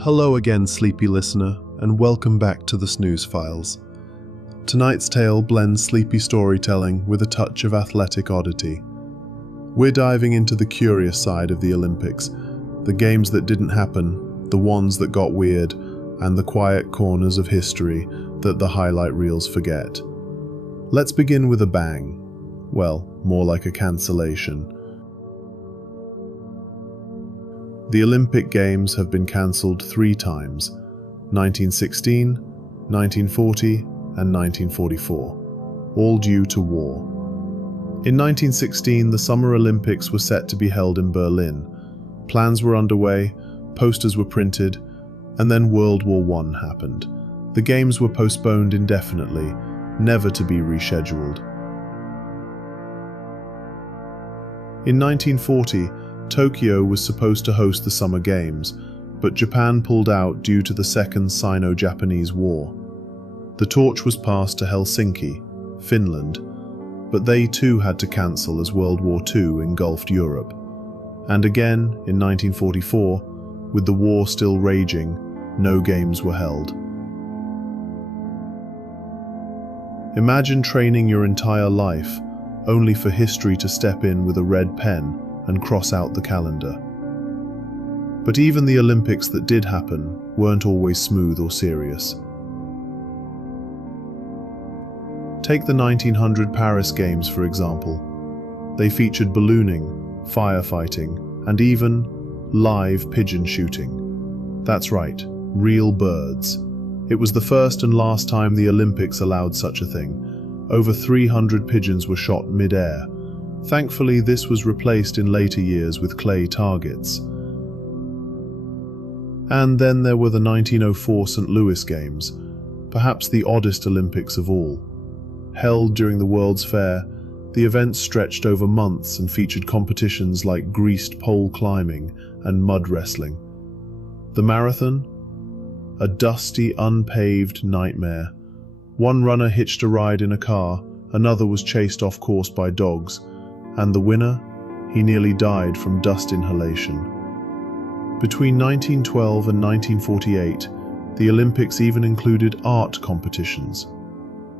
Hello again, sleepy listener, and welcome back to the Snooze Files. Tonight's tale blends sleepy storytelling with a touch of athletic oddity. We're diving into the curious side of the Olympics, the games that didn't happen, the ones that got weird, and the quiet corners of history that the highlight reels forget. Let's begin with a bang. Well, more like a cancellation. The Olympic Games have been cancelled 3 times, 1916, 1940, and 1944, all due to war. In 1916, the Summer Olympics were set to be held in Berlin. Plans were underway, posters were printed, and then World War I happened. The Games were postponed indefinitely, never to be rescheduled. In 1940, Tokyo was supposed to host the Summer Games, but Japan pulled out due to the Second Sino-Japanese War. The torch was passed to Helsinki, Finland, but they too had to cancel as World War II engulfed Europe. And again, in 1944, with the war still raging, no games were held. Imagine training your entire life, only for history to step in with a red pen and cross out the calendar. But even the Olympics that did happen weren't always smooth or serious. Take the 1900 Paris Games, for example. They featured ballooning, firefighting, and even live pigeon shooting. That's right, real birds. It was the first and last time the Olympics allowed such a thing. Over 300 pigeons were shot mid-air. Thankfully, this was replaced in later years with clay targets. And then there were the 1904 St. Louis Games, perhaps the oddest Olympics of all. Held during the World's Fair, the event stretched over months and featured competitions like greased pole climbing and mud wrestling. The marathon? A dusty, unpaved nightmare. One runner hitched a ride in a car, another was chased off course by dogs, and the winner? He nearly died from dust inhalation. Between 1912 and 1948, the Olympics even included art competitions.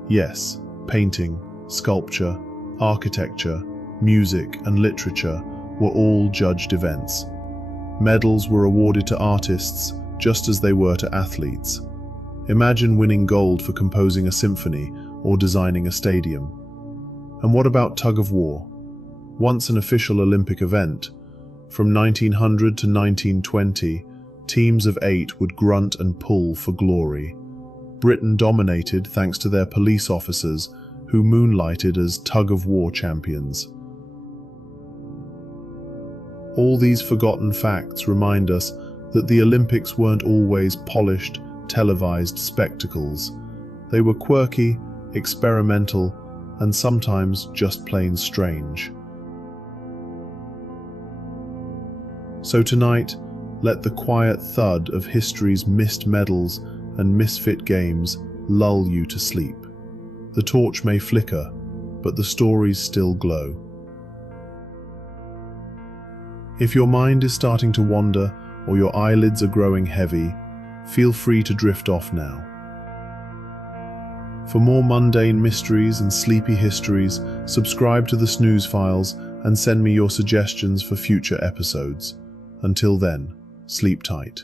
Yes, painting, sculpture, architecture, music, and literature were all judged events. Medals were awarded to artists just as they were to athletes. Imagine winning gold for composing a symphony or designing a stadium. And what about tug-of-war? Once an official Olympic event, from 1900 to 1920, teams of 8 would grunt and pull for glory. Britain dominated thanks to their police officers who moonlighted as tug-of-war champions. All these forgotten facts remind us that the Olympics weren't always polished, televised spectacles. They were quirky, experimental, and sometimes just plain strange. So tonight, let the quiet thud of history's missed medals and misfit games lull you to sleep. The torch may flicker, but the stories still glow. If your mind is starting to wander or your eyelids are growing heavy, feel free to drift off now. For more mundane mysteries and sleepy histories, subscribe to the Snooze Files and send me your suggestions for future episodes. Until then, sleep tight.